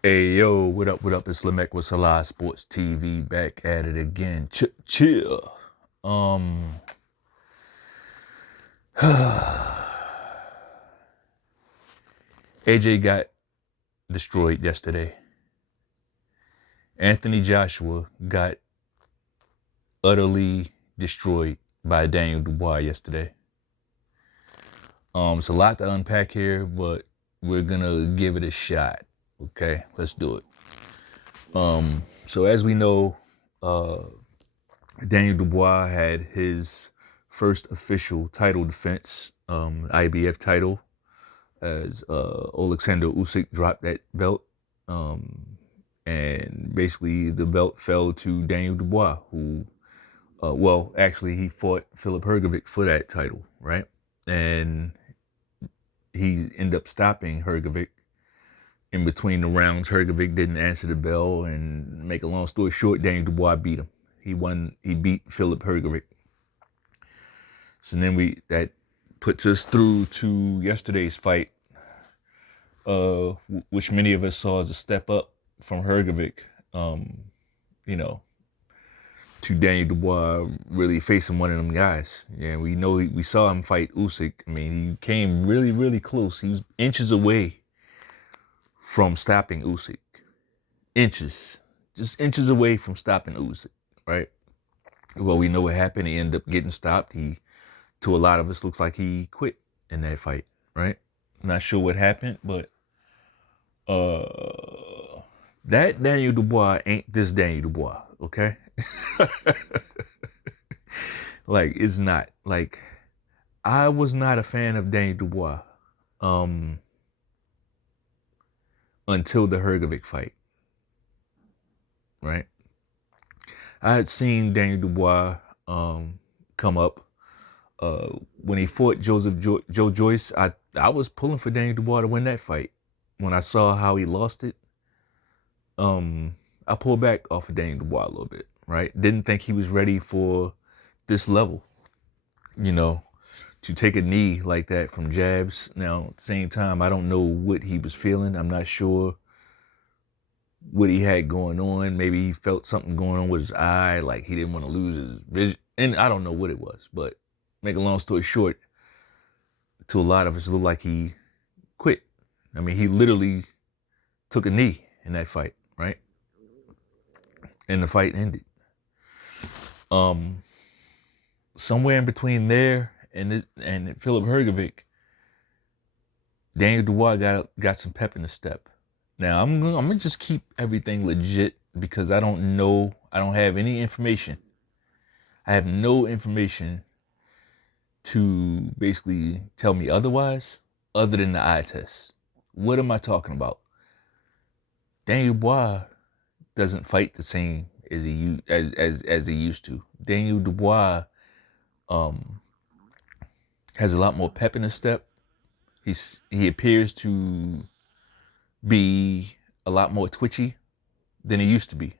Hey yo, what up? What up? It's Lemek with Salah Sports TV back at it again. Chill. Um, AJ got destroyed yesterday. Anthony Joshua got utterly destroyed by Daniel Dubois yesterday. It's a lot to unpack here, but we're gonna give it a shot. Okay, let's do it. So as we know, uh, Daniel Dubois had his first official title defense, IBF title, as Alexander Usyk dropped that belt, and basically the belt fell to Daniel Dubois, who, well, actually he fought Filip Hrgovic for that title, right? And he ended up stopping Hrgovic in between the rounds. Hrgovic didn't answer the bell, and make a long story short, Daniel Dubois beat him. He won. He beat Filip Hrgovic. So then that puts us through to yesterday's fight, which many of us saw as a step up from Hrgovic, you know, to Daniel Dubois really facing one of them guys. Yeah, we know we saw him fight Usyk. I mean, he came really, really close. He was inches away from stopping Usyk. Inches, just inches away from stopping Usyk, right? Well, we know what happened. He ended up getting stopped. To a lot of us, looks like he quit in that fight, right? Not sure what happened, but that Daniel Dubois ain't this Daniel Dubois, okay? Like, it's not. Like, I was not a fan of Daniel Dubois until the Hrgovic fight, right? I had seen Daniel Dubois come up when he fought Joe Joyce. I was pulling for Daniel Dubois to win that fight. When I saw how he lost it, I pulled back off of Daniel Dubois a little bit, right? Didn't think he was ready for this level, you know, to take a knee like that from jabs. Now, at the same time, I don't know what he was feeling. I'm not sure what he had going on. Maybe he felt something going on with his eye, like he didn't want to lose his vision. And I don't know what it was, but make a long story short, to a lot of us, it looked like he quit. I mean, he literally took a knee in that fight, right? And the fight ended. Somewhere in between there and Filip Hrgovic, Daniel Dubois got some pep in the step. Now I'm gonna just keep everything legit because I don't know. I don't have any information. I have no information to basically tell me otherwise, other than the eye test. What am I talking about? Daniel Dubois doesn't fight the same as he used to. Daniel Dubois has a lot more pep in his step. He appears to be a lot more twitchy than he used to be.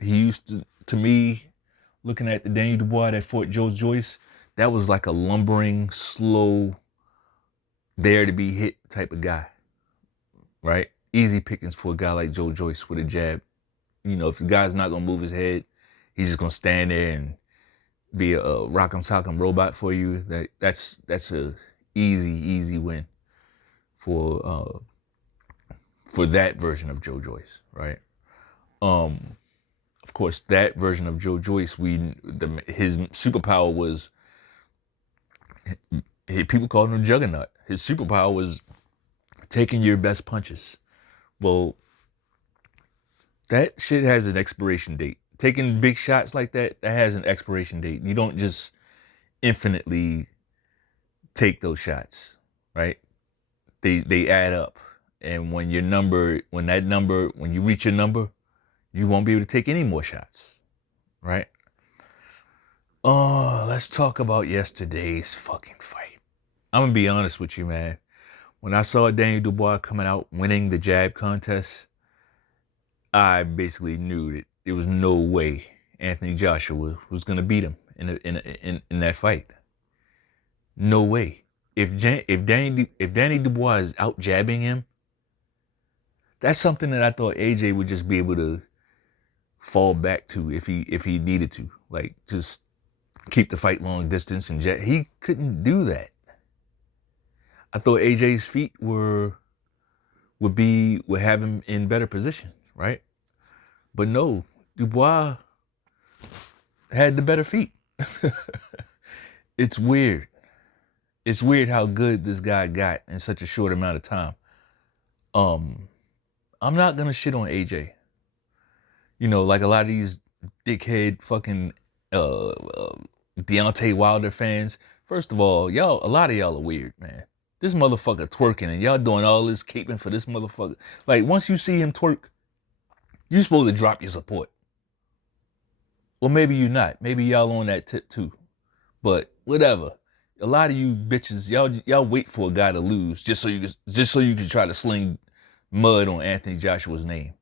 He used to me, looking at the Daniel Dubois that fought Joe Joyce, that was like a lumbering, slow, there to be hit type of guy, right? Easy pickings for a guy like Joe Joyce with a jab. You know, if the guy's not gonna move his head, he's just gonna stand there and be a rock'em sock'em robot for you. That's a easy win for that version of Joe Joyce, right? Of course, that version of Joe Joyce, his superpower was, people called him a juggernaut. His superpower was taking your best punches. Well, that shit has an expiration date. Taking big shots like that has an expiration date. You don't just infinitely take those shots, right? They add up. And when you reach your number, you won't be able to take any more shots, right? Oh, let's talk about yesterday's fucking fight. I'm gonna be honest with you, man. When I saw Daniel Dubois coming out winning the jab contest, I basically knew that there was no way Anthony Joshua was gonna beat him in that fight. No way. If Danny Dubois is out jabbing him, That's something that I thought AJ would just be able to fall back to if he needed to, like just keep the fight long distance and jet. He couldn't do that. I thought AJ's feet would have him in better position, right? But no, Dubois had the better feet. It's weird. It's weird how good this guy got in such a short amount of time. I'm not gonna shit on AJ. You know, like a lot of these dickhead fucking Deontay Wilder fans. First of all, a lot of y'all are weird, man. This motherfucker twerking and y'all doing all this caping for this motherfucker. Like, once you see him twerk, you're supposed to drop your support. Or maybe you're not. Maybe y'all on that tip too. But whatever. A lot of you bitches, y'all wait for a guy to lose just so you can try to sling mud on Anthony Joshua's name.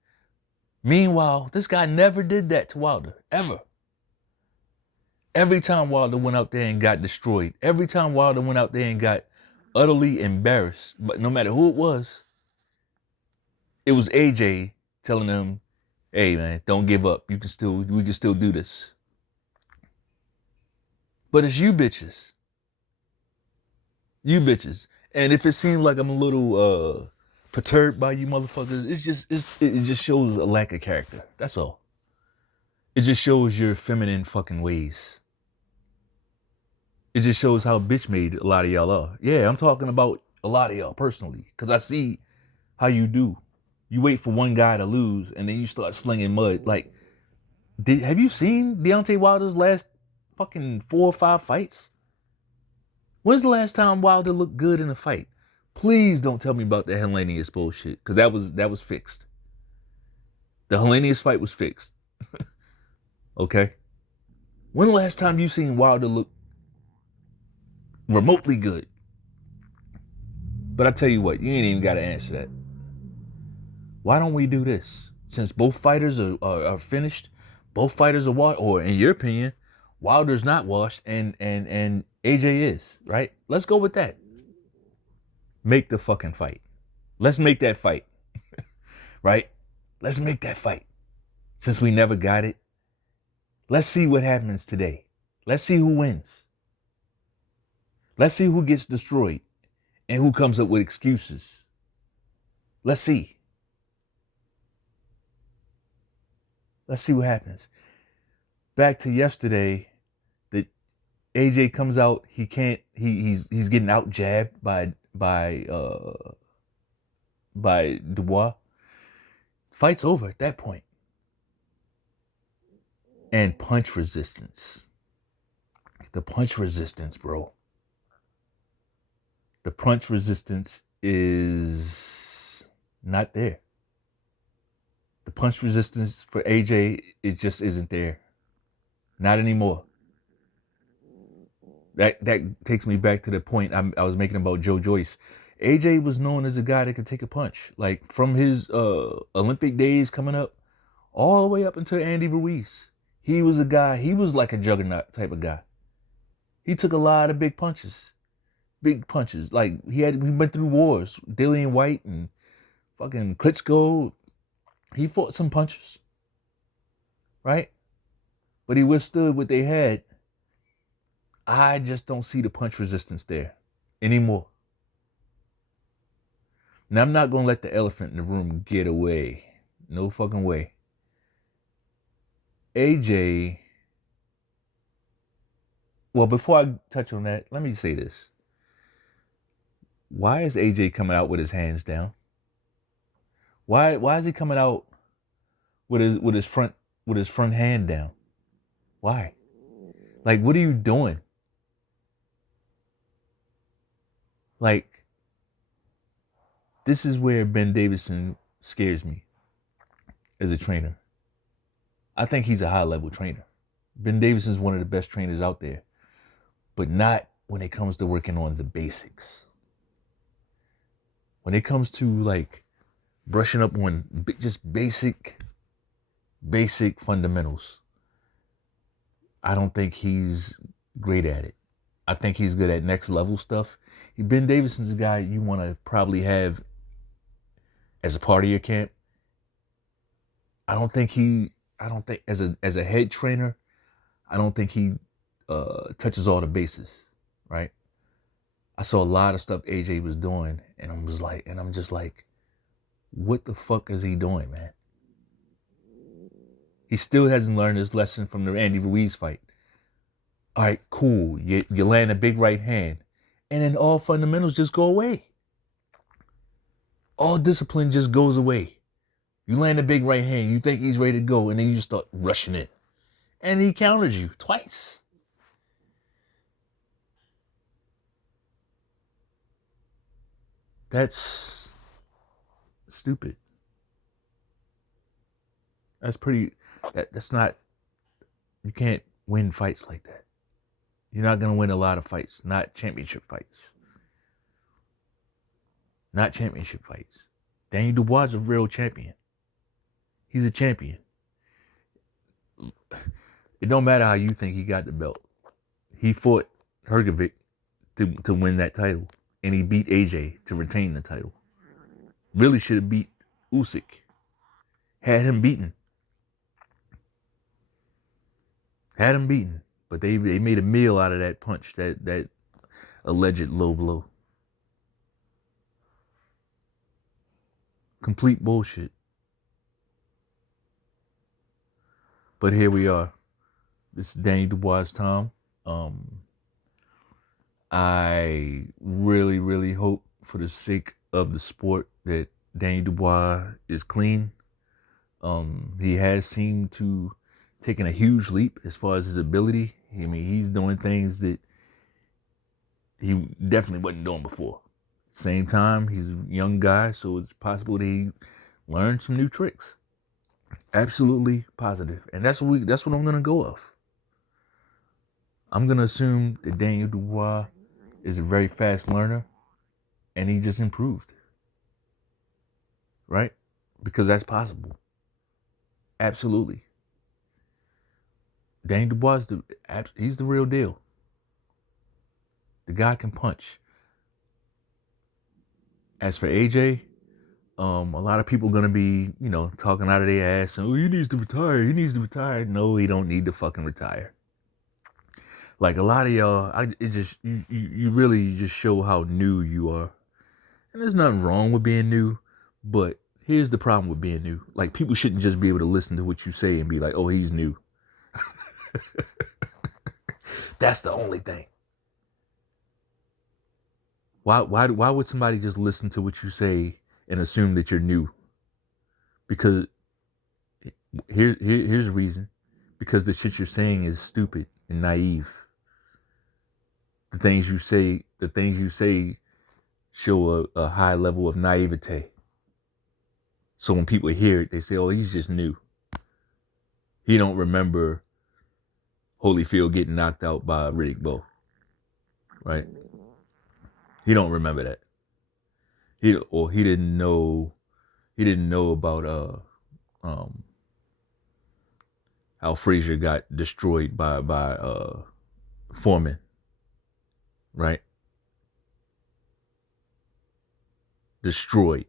Meanwhile, this guy never did that to Wilder, ever. Every time Wilder went out there and got destroyed, every time Wilder went out there and got utterly embarrassed, but no matter who it was AJ telling him, hey man, don't give up. We can still do this. But it's you bitches. You bitches. And if it seems like I'm a little perturbed by you motherfuckers, it just shows a lack of character. That's all. It just shows your feminine fucking ways. It just shows how bitch made a lot of y'all are. Yeah, I'm talking about a lot of y'all personally, because I see how you do. You wait for one guy to lose, and then you start slinging mud. Like, have you seen Deontay Wilder's last fucking 4 or 5 fights? When's the last time Wilder looked good in a fight? Please don't tell me about that Helenius bullshit, because that was fixed. The Helenius fight was fixed. Okay? When the last time you seen Wilder look remotely good? But I tell you what, you ain't even got to answer that. Why don't we do this? Since both fighters are finished, both fighters are washed, or in your opinion, Wilder's not washed and AJ is, right? Let's go with that. Make the fucking fight. Let's make that fight. Right? Let's make that fight. Since we never got it, let's see what happens today. Let's see who wins. Let's see who gets destroyed and who comes up with excuses. Let's see. Let's see what happens. Back to yesterday, that AJ comes out, he's getting out jabbed by Dubois. Fight's over at that point. And punch resistance. The punch resistance, bro. The punch resistance is not there. The punch resistance for AJ, it just isn't there. Not anymore. That takes me back to the point I was making about Joe Joyce. AJ was known as a guy that could take a punch. Like, from his Olympic days coming up, all the way up until Andy Ruiz. He was a guy, he was like a juggernaut type of guy. He took a lot of big punches. Big punches. Like, he went through wars. Dillian White and fucking Klitschko. He fought some punches. Right? But he withstood what they had. I just don't see the punch resistance there anymore. Now, I'm not going to let the elephant in the room get away. No fucking way. AJ, well, before I touch on that, let me say this. Why is AJ coming out with his hands down? Why is he coming out with his front hand down? Why? Like, what are you doing? Like, this is where Ben Davison scares me as a trainer. I think he's a high-level trainer. Ben Davison's one of the best trainers out there, but not when it comes to working on the basics. When it comes to, like, brushing up on just basic fundamentals, I don't think he's great at it. I think he's good at next level stuff. Ben Davison's a guy you want to probably have as a part of your camp. I don't think as a head trainer, I don't think he touches all the bases, right? I saw a lot of stuff AJ was doing, and I'm just like, what the fuck is he doing, man? He still hasn't learned his lesson from the Andy Ruiz fight. All right, cool. You land a big right hand, and then all fundamentals just go away. All discipline just goes away. You land a big right hand, you think he's ready to go, and then you just start rushing in. And he countered you twice. That's stupid. That's pretty, that's not, you can't win fights like that. You're not going to win a lot of fights, not championship fights. Not championship fights. Daniel Dubois is a real champion. He's a champion. It don't matter how you think he got the belt. He fought Hrgovic to win that title. And he beat AJ to retain the title. Really should have beat Usyk. Had him beaten. But they made a meal out of that punch, that alleged low blow. Complete bullshit. But here we are. This is Daniel Dubois' time. I really, really hope for the sake of the sport that Daniel Dubois is clean. He has seemed to taken a huge leap as far as his ability. I mean, he's doing things that he definitely wasn't doing before. Same time, he's a young guy, so it's possible that he learned some new tricks. Absolutely positive. And that's what I'm gonna go off. I'm gonna assume that Daniel Dubois is a very fast learner and he just improved. Right? Because that's possible. Absolutely. Daniel Dubois, he's the real deal. The guy can punch. As for AJ, a lot of people are going to be, talking out of their ass and, he needs to retire. No, he don't need to fucking retire. Like a lot of y'all, you really just show how new you are. And there's nothing wrong with being new, but here's the problem with being new. Like, people shouldn't just be able to listen to what you say and be like, oh, he's new. That's the only thing. Why would somebody just listen to what you say and assume that you're new? Because here's the reason. Because the shit you're saying is stupid and naive. The things you say show a high level of naivete. So when people hear it, they say, oh, he's just new. He don't remember Holyfield getting knocked out by Riddick Bowe. Right? He don't remember that. He didn't know about how Frazier got destroyed by Foreman. Right? Destroyed.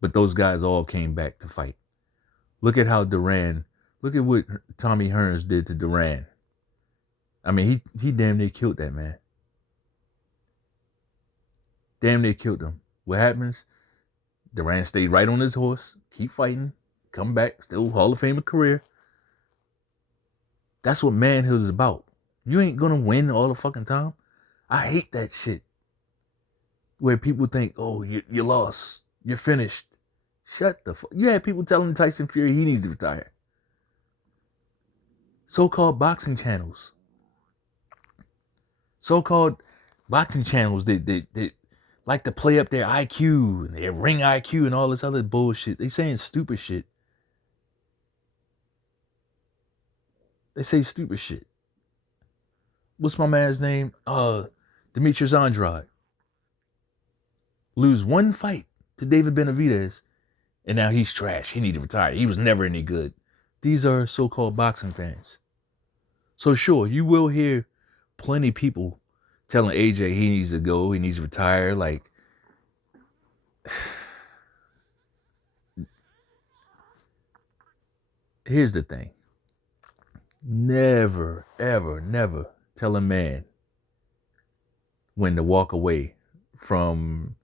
But those guys all came back to fight. Look at what Tommy Hearns did to Duran. I mean, he damn near killed that man. Damn near killed him. What happens? Duran stayed right on his horse, keep fighting, come back, still Hall of Famer career. That's what manhood is about. You ain't gonna win all the fucking time. I hate that shit. Where people think, oh, you lost, you're finished. Shut the fuck. You had people telling Tyson Fury he needs to retire. So-called boxing channels that like to play up their IQ and their ring IQ and all this other bullshit. They saying stupid shit. They say stupid shit. What's my man's name? Demetrius Andrade. Lose one fight to David Benavidez, and now he's trash. He need to retire. He was never any good. These are so-called boxing fans. So sure, you will hear plenty of people telling AJ he needs to go, he needs to retire. Like, Here's the thing. Never, ever, never tell a man when to walk away from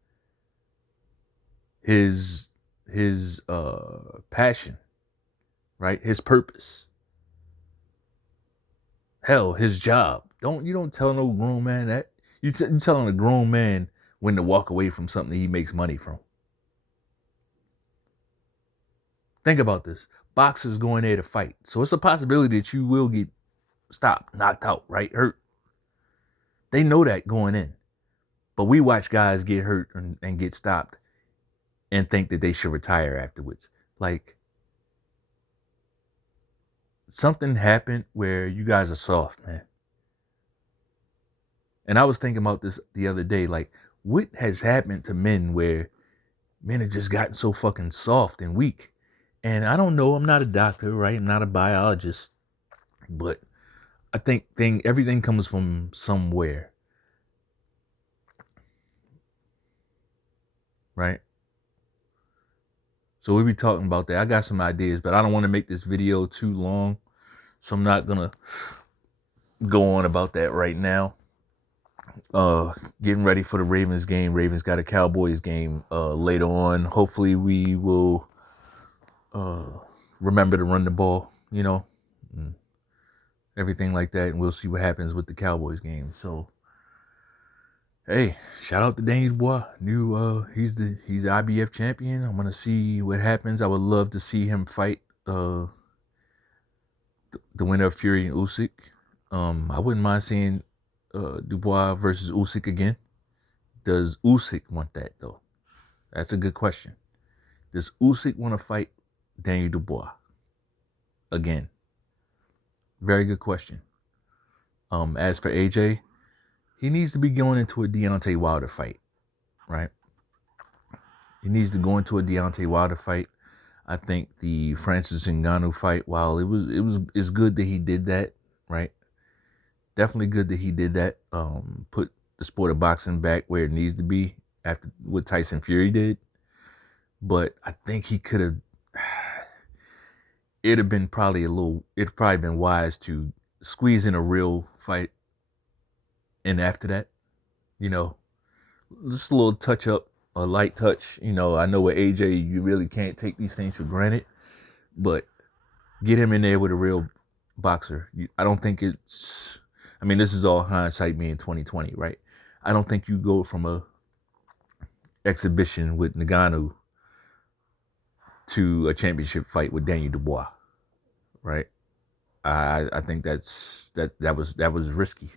his passion, right? His purpose. Hell, his job. You don't tell no grown man that. You telling a grown man when to walk away from something that he makes money from. Think about this. Boxers going there to fight. So it's a possibility that you will get stopped, knocked out, right? Hurt. They know that going in. But we watch guys get hurt and get stopped and think that they should retire afterwards. Like, something happened where you guys are soft, man. And I was thinking about this the other day. Like, what has happened to men where men have just gotten so fucking soft and weak? And I don't know. I'm not a doctor, right? I'm not a biologist. But I think everything comes from somewhere. Right? So we'll be talking about that. I got some ideas, but I don't want to make this video too long. So I'm not going to go on about that right now. Getting ready for the Ravens game. Ravens got a Cowboys game later on. Hopefully we will remember to run the ball, and everything like that, and we'll see what happens with the Cowboys game. So, hey, shout out to Daniel Dubois. He's the IBF champion. I'm gonna see what happens. I would love to see him fight the winner of Fury and Usyk. I wouldn't mind seeing Dubois versus Usyk again. Does Usyk want that though? That's a good question. Does Usyk want to fight Daniel Dubois again? Very good question. As for AJ, he needs to be going into a Deontay Wilder fight, right? He needs to go into a Deontay Wilder fight. I think the Francis Ngannou fight, while it's good that he did that, right? Definitely good that he did that. Put the sport of boxing back where it needs to be after what Tyson Fury did. But I think he could have. It'd probably been wise to squeeze in a real fight. And after that, just a little touch up, a light touch. I know with AJ, you really can't take these things for granted, but get him in there with a real boxer. I don't think it's. I mean, this is all hindsight being 2020, right? I don't think you go from a exhibition with Ngannou to a championship fight with Daniel Dubois, right? I think that was risky.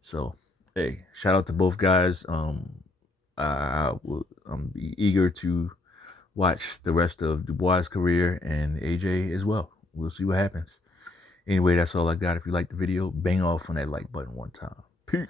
So, hey, shout out to both guys. I'm eager to watch the rest of Dubois' career and AJ as well. We'll see what happens. Anyway, that's all I got. If you liked the video, bang off on that like button one time. Peace.